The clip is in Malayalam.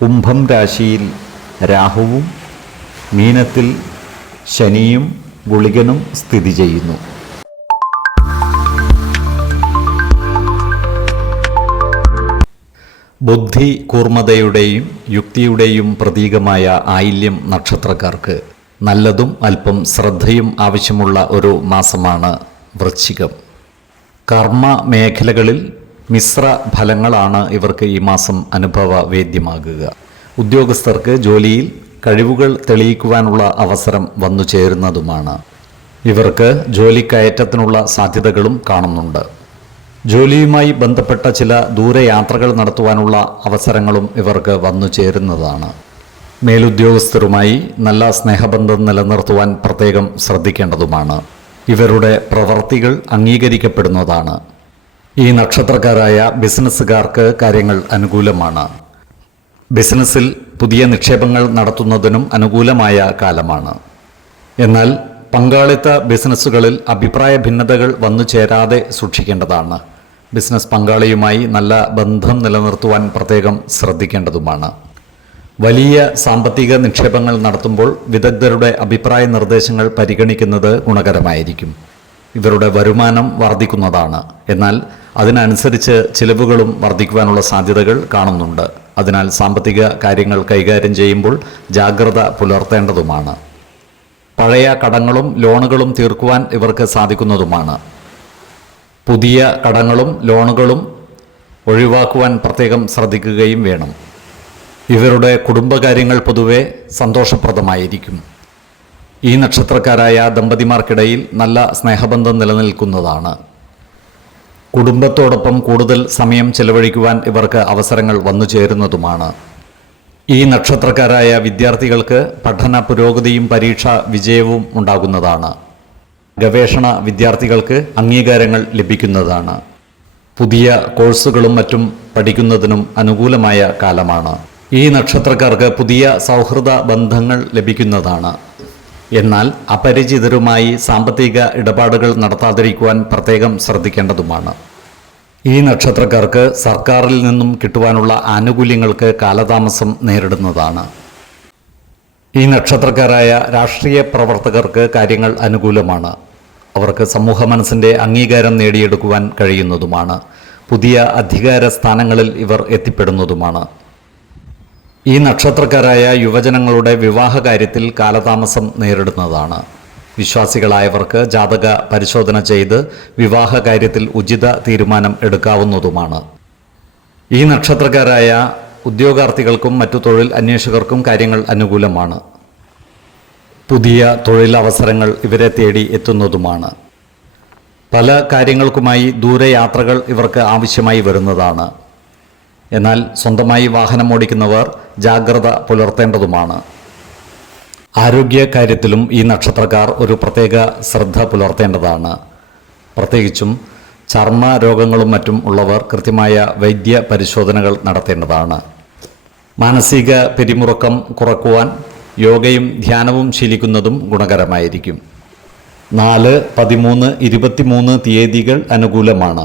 കുംഭം രാശിയിൽ രാഹുവും മീനത്തിൽ ശനിയും ഗുളികനും സ്ഥിതി ചെയ്യുന്നു. ബുദ്ധി കൂർമ്മതയുടെയും യുക്തിയുടെയും പ്രതീകമായ ആയില്യം നക്ഷത്രക്കാർക്ക് നല്ലതും അല്പം ശ്രദ്ധയും ആവശ്യമുള്ള ഒരു മാസമാണ് വൃശ്ചികം. കർമ്മ മേഖലകളിൽ മിശ്ര ഫലങ്ങളാണ് ഇവർക്ക് ഈ മാസം അനുഭവ വേദ്യമാകുക ഉദ്യോഗസ്ഥർക്ക് ജോലിയിൽ കഴിവുകൾ തെളിയിക്കുവാനുള്ള അവസരം വന്നു ചേരുന്നതുമാണ്. ഇവർക്ക് ജോലിക്കയറ്റത്തിനുള്ള സാധ്യതകളും കാണുന്നുണ്ട്. ജോലിയുമായി ബന്ധപ്പെട്ട ചില ദൂരയാത്രകൾ നടത്തുവാനുള്ള അവസരങ്ങളും ഇവർക്ക് വന്നു ചേരുന്നതാണ്. മേലുദ്യോഗസ്ഥരുമായി നല്ല സ്നേഹബന്ധം നിലനിർത്തുവാൻ പ്രത്യേകം ശ്രദ്ധിക്കേണ്ടതുമാണ്. ഇവരുടെ പ്രവർത്തികൾ അംഗീകരിക്കപ്പെടുന്നതാണ്. ഈ നക്ഷത്രക്കാരായ ബിസിനസ്സുകാർക്ക് കാര്യങ്ങൾ അനുകൂലമാണ്. ബിസിനസ്സിൽ പുതിയ നിക്ഷേപങ്ങൾ നടത്തുന്നതിനും അനുകൂലമായ കാലമാണ്. എന്നാൽ പങ്കാളിത്ത ബിസിനസ്സുകളിൽ അഭിപ്രായ ഭിന്നതകൾ വന്നു ചേരാതെ സൂക്ഷിക്കേണ്ടതാണ്. ബിസിനസ് പങ്കാളിയുമായി നല്ല ബന്ധം നിലനിർത്തുവാൻ പ്രത്യേകം ശ്രദ്ധിക്കേണ്ടതുമാണ്. വലിയ സാമ്പത്തിക നിക്ഷേപങ്ങൾ നടത്തുമ്പോൾ വിദഗ്ധരുടെ അഭിപ്രായ നിർദ്ദേശങ്ങൾ പരിഗണിക്കുന്നത് ഗുണകരമായിരിക്കും. ഇവരുടെ വരുമാനം വർദ്ധിക്കുന്നതാണ്. എന്നാൽ അതിനനുസരിച്ച് ചിലവുകളും വർദ്ധിക്കുവാനുള്ള സാധ്യതകൾ കാണുന്നുണ്ട്. അതിനാൽ സാമ്പത്തിക കാര്യങ്ങൾ കൈകാര്യം ചെയ്യുമ്പോൾ ജാഗ്രത പുലർത്തേണ്ടതുമാണ്. പഴയ കടങ്ങളും ലോണുകളും തീർക്കുവാൻ ഇവർക്ക് സാധിക്കുന്നതുമാണ്. പുതിയ കടങ്ങളും ലോണുകളും ഒഴിവാക്കുവാൻ പ്രത്യേകം ശ്രദ്ധിക്കുകയും വേണം. ഇവരുടെ കുടുംബകാര്യങ്ങൾ പൊതുവെ സന്തോഷപ്രദമായിരിക്കും. ഈ നക്ഷത്രക്കാരായ ദമ്പതിമാർക്കിടയിൽ നല്ല സ്നേഹബന്ധം നിലനിൽക്കുന്നതാണ്. കുടുംബത്തോടൊപ്പം കൂടുതൽ സമയം ചെലവഴിക്കുവാൻ ഇവർക്ക് അവസരങ്ങൾ വന്നു ചേരുന്നതുമാണ്. ഈ നക്ഷത്രക്കാരായ വിദ്യാർത്ഥികൾക്ക് പഠന പുരോഗതിയും പരീക്ഷ വിജയവും ഉണ്ടാകുന്നതാണ്. ഗവേഷണ വിദ്യാർത്ഥികൾക്ക് അംഗീകാരങ്ങൾ ലഭിക്കുന്നതാണ്. പുതിയ കോഴ്സുകളും മറ്റും പഠിക്കുന്നതിനും അനുകൂലമായ കാലമാണ്. ഈ നക്ഷത്രക്കാർക്ക് പുതിയ സൗഹൃദ ബന്ധങ്ങൾ ലഭിക്കുന്നതാണ്. എന്നാൽ അപരിചിതരുമായി സാമ്പത്തിക ഇടപാടുകൾ നടത്താതിരിക്കുവാൻ പ്രത്യേകം ശ്രദ്ധിക്കേണ്ടതുമാണ്. ഈ നക്ഷത്രക്കാർക്ക് സർക്കാരിൽ നിന്നും കിട്ടുവാനുള്ള ആനുകൂല്യങ്ങൾക്ക് കാലതാമസം നേരിടുന്നതാണ്. ഈ നക്ഷത്രക്കാരായ രാഷ്ട്രീയ പ്രവർത്തകർക്ക് കാര്യങ്ങൾ അനുകൂലമാണ്. അവർക്ക് സമൂഹ മനസ്സിന്റെ അംഗീകാരം നേടിയെടുക്കുവാൻ കഴിയുന്നതുമാണ്. പുതിയ അധികാര സ്ഥാനങ്ങളിൽ ഇവർ എത്തിപ്പെടുന്നതുമാണ്. ഈ നക്ഷത്രക്കാരായ യുവജനങ്ങളുടെ വിവാഹ കാര്യത്തിൽ കാലതാമസം നേരിടുന്നതാണ്. വിശ്വാസികളായവർക്ക് ജാതക പരിശോധന ചെയ്ത് വിവാഹ കാര്യത്തിൽ ഉചിത തീരുമാനം എടുക്കാവുന്നതുമാണ്. ഈ നക്ഷത്രക്കാരായ ഉദ്യോഗാർത്ഥികൾക്കും മറ്റു തൊഴിൽ അന്വേഷകർക്കും കാര്യങ്ങൾ അനുകൂലമാണ്. പുതിയ തൊഴിലവസരങ്ങൾ ഇവരെ തേടി എത്തുന്നതുമാണ്. പല കാര്യങ്ങൾക്കുമായി ദൂരയാത്രകൾ ഇവർക്ക് ആവശ്യമായി വരുന്നതാണ്. എന്നാൽ സ്വന്തമായി വാഹനം ഓടിക്കുന്നവർ ജാഗ്രത പുലർത്തേണ്ടതുമാണ്. ആരോഗ്യ കാര്യത്തിലും ഈ നക്ഷത്രക്കാർ ഒരു പ്രത്യേക ശ്രദ്ധ പുലർത്തേണ്ടതാണ്. പ്രത്യേകിച്ചും ചർമ്മ രോഗങ്ങളും മറ്റും ഉള്ളവർ കൃത്യമായ വൈദ്യ പരിശോധനകൾ നടത്തേണ്ടതാണ്. മാനസിക പിരിമുറുക്കം കുറക്കുവാൻ യോഗയും ധ്യാനവും ശീലിക്കുന്നതും ഗുണകരമായിരിക്കും. നാല് പതിമൂന്ന് ഇരുപത്തിമൂന്ന് തീയതികൾ അനുകൂലമാണ്.